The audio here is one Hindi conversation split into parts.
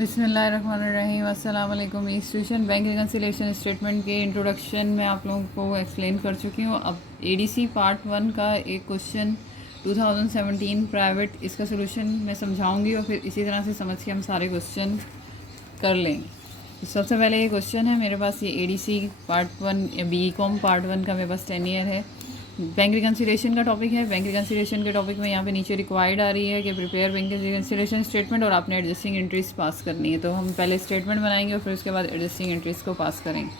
बिस्मिल्लाहिर्रहमानिर्रहीम। अस्सलाम वालेकुम। इंस्टीट्यूशन बैंक रिकन्सिलेशन स्टेटमेंट के इंट्रोडक्शन में आप लोगों को एक्सप्लेन कर चुकी हूँ। अब एडीसी पार्ट 1 का एक क्वेश्चन 2017 प्राइवेट, इसका सोल्यूशन मैं समझाऊंगी और फिर इसी तरह से समझ के हम सारे क्वेश्चन कर लेंगे। तो सबसे पहले ये क्वेश्चन है मेरे पास, ये एडीसी पार्ट 1 या बीकॉम पार्ट 1 का मेरे पास 10 ईयर है। बैंक रिकन्सिलेशन का टॉपिक है। बैंक रिकन्सिलेशन के टॉपिक में यहाँ पे नीचे रिक्वायर्ड आ रही है कि प्रिपेयर बैंक रिकन्सिलेशन स्टेटमेंट और आपने एडजस्टिंग एंट्रीज पास करनी है। तो हम पहले स्टेटमेंट बनाएंगे और फिर उसके बाद एडजस्टिंग एंट्रीज को पास करेंगे।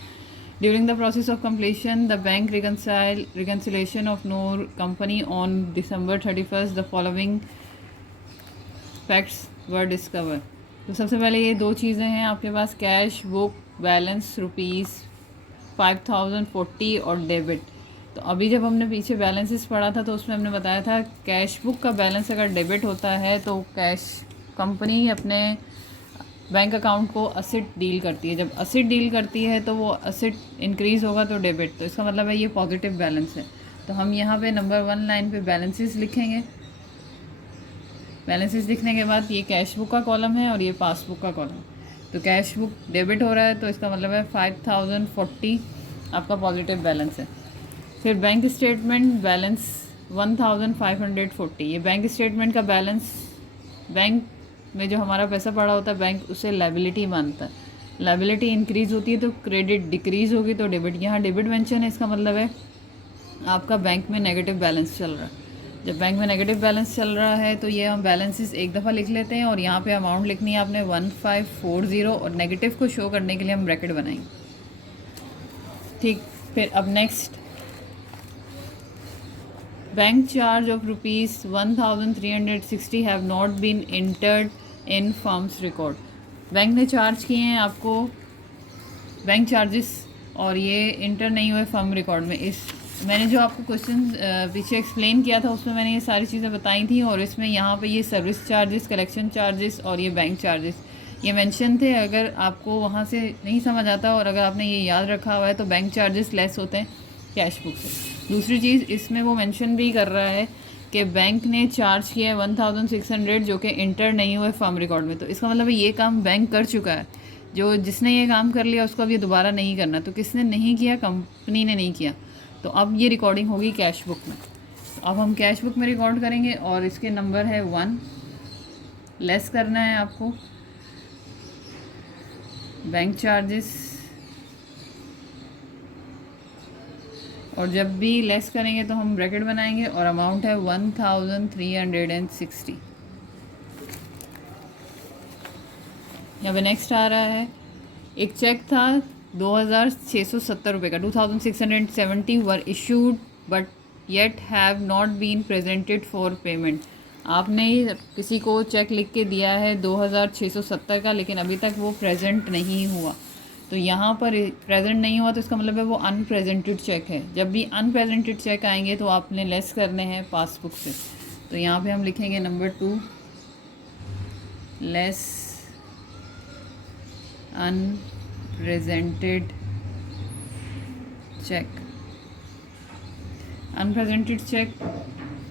During the process of completion the bank reconciliation of NOR company on December 31 the following facts were discover. तो सबसे पहले ये दो चीज़ें हैं आपके पास, कैश बुक बैलेंस ₹5040 और डेबिट। तो अभी जब हमने पीछे बैलेंसेस पढ़ा था तो उसमें हमने बताया था कैश बुक का बैलेंस अगर डेबिट होता है तो कैश कंपनी अपने बैंक अकाउंट को असेट डील करती है। जब असेट डील करती है तो वो असेट इंक्रीज़ होगा तो डेबिट, तो इसका मतलब है ये पॉजिटिव बैलेंस है। तो हम यहाँ पे नंबर 1 लाइन पे बैलेंसेस लिखेंगे। बैलेंसेस लिखने के बाद ये कैश बुक का कॉलम है और ये पासबुक का कॉलम। तो कैश बुक डेबिट हो रहा है तो इसका मतलब है 5040 आपका पॉजिटिव बैलेंस है। फिर बैंक स्टेटमेंट बैलेंस 1540, ये बैंक स्टेटमेंट का बैलेंस, बैंक में जो हमारा पैसा पड़ा होता है बैंक उसे लायबिलिटी मानता है। लायबिलिटी इंक्रीज़ होती है तो क्रेडिट, डिक्रीज़ होगी तो डेबिट। यहाँ डेबिट मेंशन है, इसका मतलब है आपका बैंक में नेगेटिव बैलेंस चल रहा है। जब बैंक में नेगेटिव बैलेंस चल रहा है तो ये हम बैलेंसेस एक दफ़ा लिख लेते हैं और यहाँ पे अमाउंट लिखनी है आपने 1540 और नेगेटिव को शो करने के लिए हम ब्रैकेट बनाएंगे। ठीक, फिर अब next, bank charge of ₹1360 have not been entered in firm's record. Bank ने चार्ज किए हैं आपको बैंक चार्जेस और ये इंटर नहीं हुए फर्म रिकॉर्ड में। इस मैंने जो आपको क्वेश्चन पीछे एक्सप्लेन किया था उसमें मैंने ये सारी चीज़ें बताई थी और इसमें यहाँ पे ये सर्विस चार्जेस, कलेक्शन चार्जेस और ये बैंक चार्जेस ये मेंशन थे। अगर आपको वहाँ से नहीं समझ आता और अगर आपने ये याद रखा हुआ है तो बैंक चार्जेस लेस होते हैं कैश बुक से। दूसरी चीज़ इसमें वो मेंशन भी कर रहा है कि बैंक ने चार्ज किया है 1600 जो कि इंटर नहीं हुए फर्म रिकॉर्ड में। तो इसका मतलब है ये काम बैंक कर चुका है। जो जिसने ये काम कर लिया उसको अब ये दोबारा नहीं करना। तो किसने नहीं किया? कंपनी ने नहीं किया। तो अब ये रिकॉर्डिंग होगी कैश बुक में। तो अब हम कैश बुक में रिकॉर्ड करेंगे और इसके नंबर है 1। लेस करना है आपको बैंक चार्जेस, और जब भी लेस करेंगे तो हम ब्रैकेट बनाएंगे और अमाउंट है 1360। यहाँ पे नेक्स्ट आ रहा है, एक चेक था 2670 रुपये का, 2670 were issued but yet have not been presented for payment. आपने किसी को चेक लिख के दिया है 2670 का, लेकिन अभी तक वो प्रेजेंट नहीं हुआ। तो यहाँ पर प्रेजेंट नहीं हुआ तो इसका मतलब है वो अनप्रेजेंटेड चेक है। जब भी अनप्रेजेंटेड चेक आएंगे तो आपने लेस करने हैं पासबुक से। तो यहाँ पे हम लिखेंगे number 2, less unpresented cheque. Unpresented cheque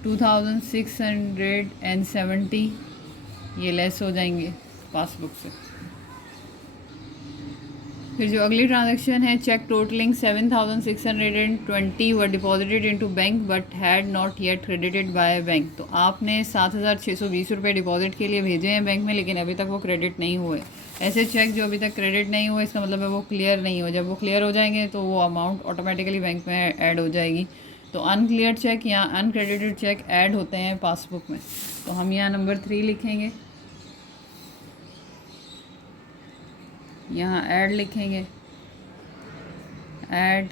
2670 ये लेस हो जाएंगे पासबुक से। फिर जो अगली ट्रांजैक्शन है, cheque totalling 7620 were deposited into bank but had not yet credited by bank. तो आपने 7620 रुपये डिपॉजिट के लिए भेजे हैं बैंक में, लेकिन अभी तक वो क्रेडिट नहीं हुए। ऐसे चेक जो अभी तक क्रेडिट नहीं हुए इसका मतलब है वो क्लियर नहीं हो। जब वो क्लियर हो जाएंगे तो वो अमाउंट ऑटोमेटिकली बैंक में ऐड हो जाएगी। तो अनक्लियर चेक या अनक्रेडिटेड चेक ऐड होते हैं पासबुक में। तो हम यहाँ नंबर 3 लिखेंगे, यहाँ ऐड लिखेंगे, ऐड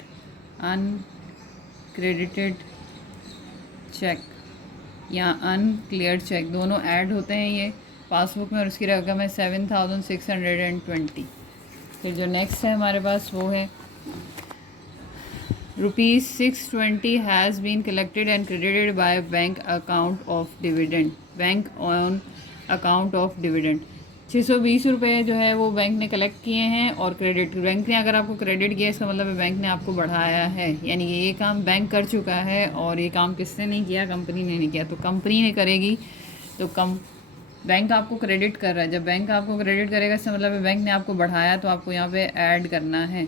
अनक्रेडिटेड चेक या अनक्लियर चेक, दोनों ऐड होते हैं ये पासबुक में और उसकी रकम है 7620। फिर जो नेक्स्ट है हमारे पास वो है ₹620 has been collected and credited by bank account of dividend, bank on account of dividend. 620 रुपये जो है वो बैंक ने कलेक्ट किए हैं और क्रेडिट, बैंक ने अगर आपको क्रेडिट किया इसका मतलब है बैंक ने आपको बढ़ाया है, यानी ये काम बैंक कर चुका है। और ये काम किसने नहीं किया? कंपनी ने नहीं किया। तो कंपनी ने करेगी तो बैंक आपको क्रेडिट कर रहा है। जब बैंक आपको क्रेडिट करेगा इसका मतलब है बैंक ने आपको बढ़ाया, तो आपको यहाँ पे ऐड करना है।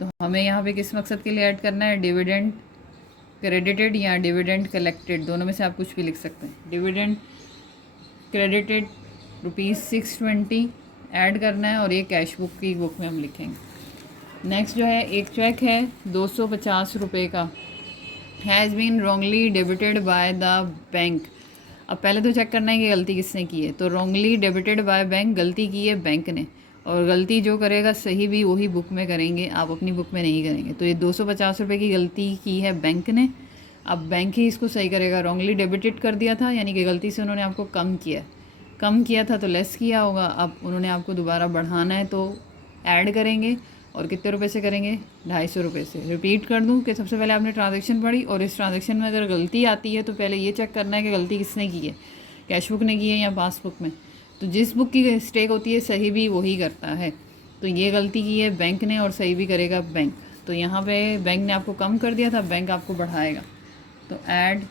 तो हमें यहाँ पे किस मकसद के लिए ऐड करना है? डिविडेंड क्रेडिटेड या डिविडेंड कलेक्टेड, दोनों में से आप कुछ भी लिख सकते हैं। डिविडेंड क्रेडिटेड ₹620 ऐड करना है और ये कैश बुक की बुक में हम लिखेंगे। नेक्स्ट जो है एक चेक है 250 रुपये का, has been wrongly debited by the bank. अब पहले तो चेक करना है कि गलती किसने की है। तो रॉन्गली डेबिटेड बाय बैंक, गलती की है बैंक ने, और गलती जो करेगा सही भी वही बुक में करेंगे, आप अपनी बुक में नहीं करेंगे। तो ये 250 रुपये की गलती की है बैंक ने, अब बैंक ही इसको सही करेगा। रॉन्गली डेबिटेड कर दिया था यानी कि गलती से उन्होंने आपको कम किया था तो लेस किया होगा। अब उन्होंने आपको दोबारा बढ़ाना है तो ऐड करेंगे, और कितने रुपए से करेंगे? 250 रुपये से। रिपीट कर दूं कि सबसे पहले आपने ट्रांजैक्शन पढ़ी, और इस ट्रांजैक्शन में अगर गलती आती है तो पहले ये चेक करना है कि गलती किसने की है, कैश बुक ने की है या पासबुक में। तो जिस बुक की मिस्टेक होती है सही भी वही करता है। तो ये गलती की है बैंक ने और सही भी करेगा बैंक। तो यहाँ पे बैंक ने आपको कम कर दिया था, बैंक आपको बढ़ाएगा। तो ऐड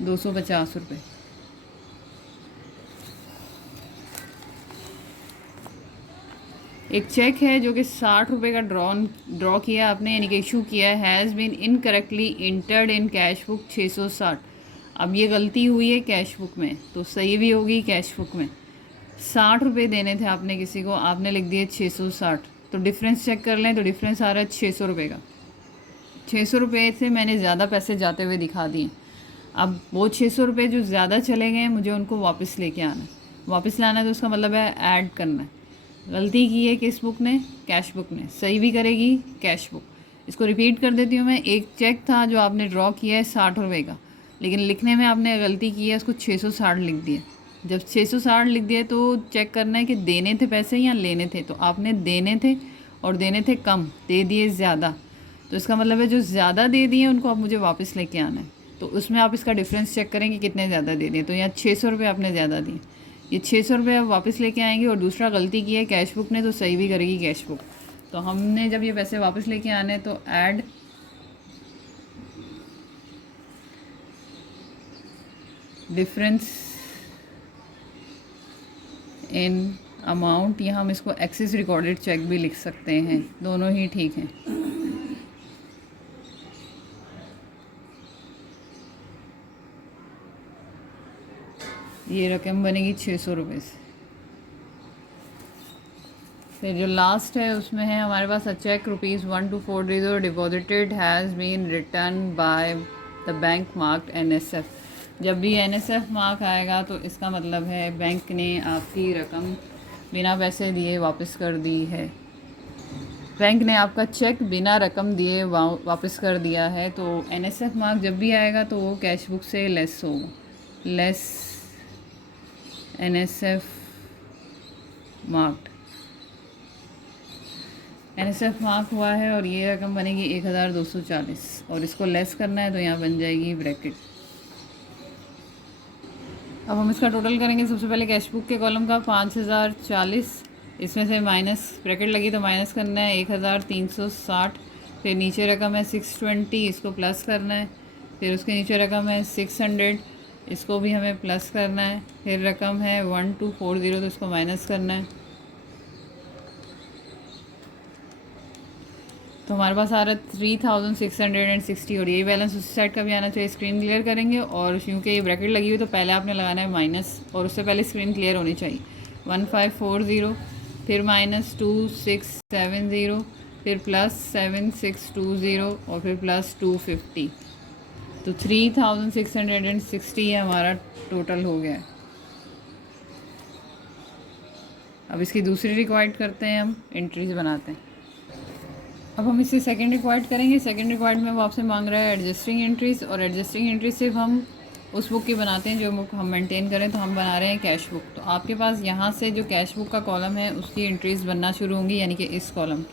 ₹250। एक चेक है जो कि 60 रुपये का ड्रॉ किया आपने, यानी कि इशू किया है। Has been incorrectly entered in cash book 660। अब ये गलती हुई है कैश बुक में, तो सही भी होगी कैश बुक में। 60 रुपये देने थे आपने किसी को, आपने लिख दिए 660। तो डिफरेंस चेक कर लें, तो डिफरेंस आ रहा है 600 रुपये का। 600 रुपये से मैंने ज़्यादा पैसे जाते हुए दिखा दिए। अब वो 600 रुपये जो ज़्यादा चले गए मुझे उनको वापस लेके आना है। वापस लाना है तो उसका मतलब है ऐड करना है। गलती की है किस बुक ने? कैश बुक ने। सही भी करेगी कैश बुक। इसको रिपीट कर देती हूँ मैं। एक चेक था जो आपने ड्रॉ किया है 60 रुपये का, लेकिन लिखने में आपने गलती की है, उसको 660 लिख दिया। जब 660 लिख दिया तो चेक करना है कि देने थे पैसे या लेने थे। तो आपने देने थे, और देने थे कम, दे दिए ज़्यादा। तो इसका मतलब है जो ज़्यादा दे दिए उनको आप मुझे वापस लेके आना है। तो उसमें आप इसका डिफरेंस चेक करेंगे कितने ज़्यादा दे दिए। तो यहाँ 600 रुपये आपने ज़्यादा दिए, ये 600 रुपये आप वापस लेके आएंगे। और दूसरा गलती की है कैश बुक ने, तो सही भी करेगी कैश बुक। तो हमने जब ये पैसे वापस लेके आने तो ऐड डिफरेंस इन अमाउंट, यहाँ हम इसको एक्सेस रिकॉर्डेड चेक भी लिख सकते हैं, दोनों ही ठीक हैं। ये रकम बनेगी 600 रुपये से। फिर जो लास्ट है उसमें है हमारे पास a cheque ₹124 deposited has been return by the bank marked NSF। जब भी NSF मार्क आएगा तो इसका मतलब है बैंक ने आपकी रकम बिना पैसे दिए वापस कर दी है। बैंक ने आपका चेक बिना रकम दिए वापस कर दिया है। तो NSF मार्क जब भी आएगा तो वो कैश बुक से लेस होगा, less NSF marked. NSF mark हुआ है और ये रकम बनेगी 1240, और इसको लेस करना है तो यहाँ बन जाएगी ब्रैकेट। अब हम इसका टोटल करेंगे। सबसे पहले कैश बुक के कॉलम का 5040, इसमें से माइनस ब्रैकेट लगी तो माइनस करना है 1360। फिर नीचे रकम है 620, इसको प्लस करना है। फिर उसके नीचे रकम है 600, इसको भी हमें प्लस करना है। फिर रकम है 1240, तो इसको माइनस करना है। तो हमारे पास आ रहा है 3660, और ये बैलेंस उस साइड का भी आना चाहिए। स्क्रीन क्लियर करेंगे, और क्योंकि ये ब्रैकेट लगी हुई तो पहले आपने लगाना है माइनस, और उससे पहले स्क्रीन क्लियर होनी चाहिए। 1540, फिर माइनस 2670, फिर प्लस 7620, और फिर प्लस 250। तो 3660 हमारा टोटल हो गया है। अब इसकी दूसरी रिक्वायर्ड करते हैं, हम एंट्रीज बनाते हैं। अब हम इसे सेकंड रिक्वायर्ड करेंगे। सेकंड रिक्वायर्ड में वो आपसे मांग रहा है एडजस्टिंग एंट्रीज, और एडजस्टिंग एंट्रीज सिर्फ हम उस बुक की बनाते हैं जो बुक हम मेंटेन करें। तो हम बना रहे हैं कैश बुक। तो आपके पास यहाँ से जो कैश बुक का कॉलम है उसकी एंट्रीज़ बनना शुरू होंगी, यानी कि इस कॉलम।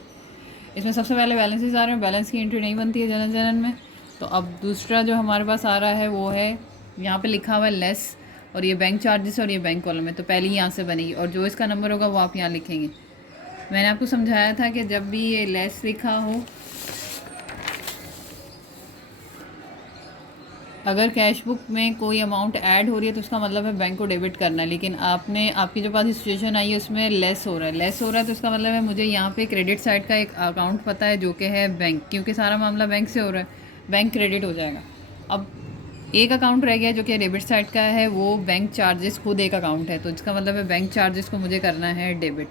इसमें सबसे पहले बैलेंसेस आ रहे हैं, बैलेंस की एंट्री नहीं बनती है जनरल में। तो अब दूसरा जो हमारे पास आ रहा है वो है यहाँ पे लिखा हुआ है लेस, और ये बैंक चार्जेस और ये बैंक कॉलम है, तो पहले ही यहाँ से बनेगी और जो इसका नंबर होगा वो आप यहाँ लिखेंगे। मैंने आपको समझाया था कि जब भी ये लेस लिखा हो, अगर कैश बुक में कोई अमाउंट ऐड हो रही है तो उसका मतलब है बैंक को डेबिट करना है, लेकिन आपकी जो पास सिचुएशन आई है उसमें लेस हो रहा है तो इसका मतलब है मुझे यहाँ पे क्रेडिट साइड का एक अकाउंट पता है जो कि है बैंक, क्योंकि सारा मामला बैंक से हो रहा है, बैंक क्रेडिट हो जाएगा। अब एक अकाउंट रह गया जो कि डेबिट साइड का है, वो बैंक चार्जेस खुद एक अकाउंट है, तो इसका मतलब है बैंक चार्जेस को मुझे करना है डेबिट।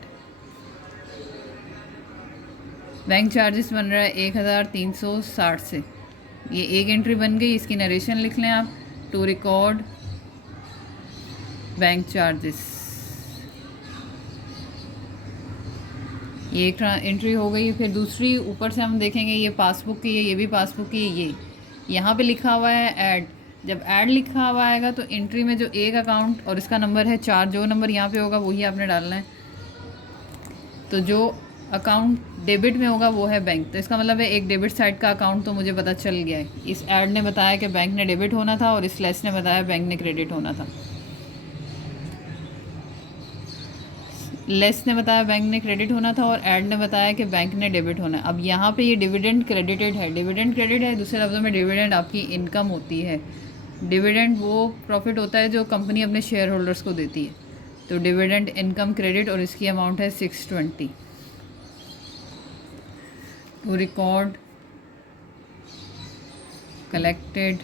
बैंक चार्जेस बन रहा है 1360 से, ये एक एंट्री बन गई। इसकी नरेशन लिख लें आप, टू रिकॉर्ड बैंक चार्जेस, ये एक एंट्री हो गई। फिर दूसरी ऊपर से हम देखेंगे ये पासबुक की है, ये भी पासबुक की है, ये यहाँ पे लिखा हुआ है ऐड। जब ऐड लिखा हुआ आएगा तो एंट्री में जो एक अकाउंट और इसका नंबर है 4, जो नंबर यहाँ पे होगा वही आपने डालना है। तो जो अकाउंट डेबिट में होगा वो है बैंक, तो इसका मतलब है एक डेबिट साइड का अकाउंट तो मुझे पता चल गया है। इस ऐड ने बताया कि बैंक ने डेबिट होना था और इस लेस ने बताया बैंक ने क्रेडिट होना था। लेस ने बताया बैंक ने क्रेडिट होना था और ऐड ने बताया कि बैंक ने डेबिट होना है। अब यहाँ पे ये डिविडेंड क्रेडिटेड है, डिविडेंड क्रेडिट है, दूसरे लफ्ज़ों में डिविडेंड आपकी इनकम होती है। डिविडेंड वो प्रॉफिट होता है जो कंपनी अपने शेयर होल्डर्स को देती है, तो डिविडेंड इनकम क्रेडिट, और इसकी अमाउंट है 620। To record collected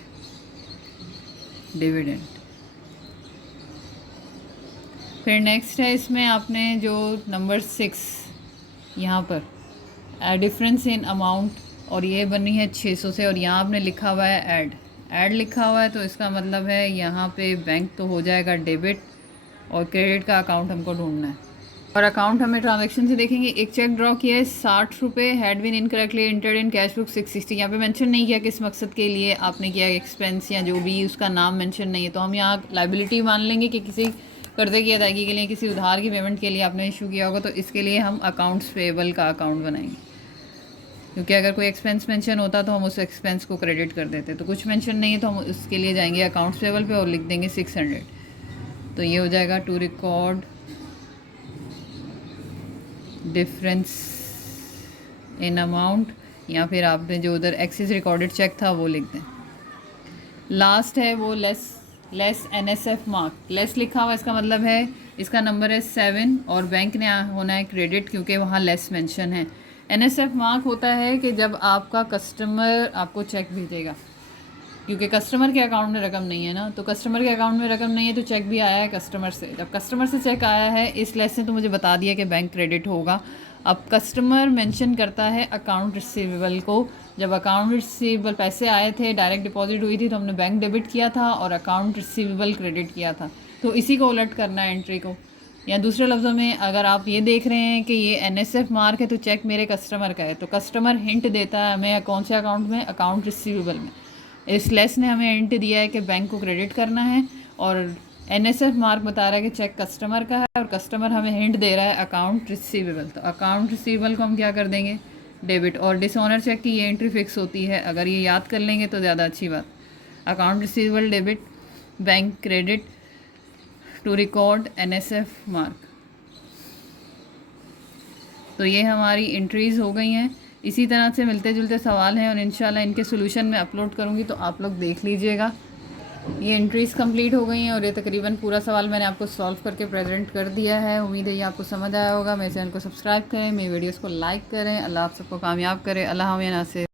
dividend. फिर नेक्स्ट है इसमें आपने जो नंबर 6 यहाँ पर डिफरेंस इन अमाउंट, और ये बनी है 600 से, और यहाँ आपने लिखा हुआ है ऐड लिखा हुआ है, तो इसका मतलब है यहाँ पे बैंक तो हो जाएगा डेबिट और क्रेडिट का अकाउंट हमको ढूंढना है। और अकाउंट हमें ट्रांजैक्शन से देखेंगे। एक चेक ड्रॉ किया है 60 रुपये, had been incorrectly entered in cash book 660। यहाँ पे मेंशन नहीं किया किस मकसद के लिए आपने किया, एक्सपेंस या जो भी, उसका नाम मेंशन नहीं है, तो हम यहाँ लाइबिलिटी मान लेंगे कि किसी कर्जे की अदायगी के लिए, किसी उधार की पेमेंट के लिए आपने इशू किया होगा, तो इसके लिए हम अकाउंट्स पेबल का अकाउंट बनाएंगे, क्योंकि अगर कोई एक्सपेंस मेंशन होता तो हम उस एक्सपेंस को क्रेडिट कर देते, तो कुछ मेंशन नहीं है तो हम उसके लिए जाएंगे अकाउंट्स पेबल पे और लिख देंगे 600। तो ये हो जाएगा to record difference in amount, या फिर आपने जो उधर एक्सेस रिकॉर्डेड चेक था वो लिख दें। लास्ट है वो लेस NSF मार्क, लेस लिखा हुआ, इसका मतलब है इसका नंबर है 7 और बैंक ने होना है क्रेडिट क्योंकि वहाँ लेस मेंशन है। NSF मार्क होता है कि जब आपका कस्टमर आपको चेक भेजेगा, क्योंकि कस्टमर के अकाउंट में रकम नहीं है ना, तो कस्टमर के अकाउंट में रकम नहीं है तो चेक भी आया है कस्टमर से। जब कस्टमर से चेक आया है, इस लेस ने तो मुझे बता दिया कि बैंक क्रेडिट होगा। अब कस्टमर मेंशन करता है अकाउंट रिसीवेबल को, जब अकाउंट रिसीवेबल पैसे आए थे, डायरेक्ट डिपॉजिट हुई थी, तो हमने बैंक डेबिट किया था और अकाउंट रिसीवेबल क्रेडिट किया था, तो इसी को उलट करना है एंट्री को। या दूसरे लफ्ज़ों में अगर आप ये देख रहे हैं कि ये NSF मार्क है तो चेक मेरे कस्टमर का है, तो कस्टमर हिंट देता है हमें कौन से अकाउंट में, अकाउंट रिसीवेबल में। इस लेस ने हमें हिंट दिया है कि बैंक को क्रेडिट करना है, और NSF मार्क बता रहा है कि चेक कस्टमर का है, और कस्टमर हमें हिंट दे रहा है अकाउंट रिसीवेबल, तो अकाउंट रिसीवेबल को हम क्या कर देंगे, डेबिट। और डिसऑनर चेक की ये एंट्री फिक्स होती है, अगर ये याद कर लेंगे तो ज़्यादा अच्छी बात। Account receivable debit, bank credit, to record NSF mark. तो ये हमारी एंट्रीज़ हो गई हैं। इसी तरह से मिलते जुलते सवाल हैं और इंशाल्लाह इनके सोल्यूशन मैं अपलोड करूँगी, तो आप लोग देख लीजिएगा। ये एंट्रीज़ कंप्लीट हो गई हैं और ये तकरीबन पूरा सवाल मैंने आपको सॉल्व करके प्रेजेंट कर दिया है। उम्मीद है ये आपको समझ आया होगा। मेरे चैनल को सब्सक्राइब करें, मेरी वीडियोस को लाइक करें। अल्लाह आप सबको कामयाब करे। अल्लाह हमें नासिर।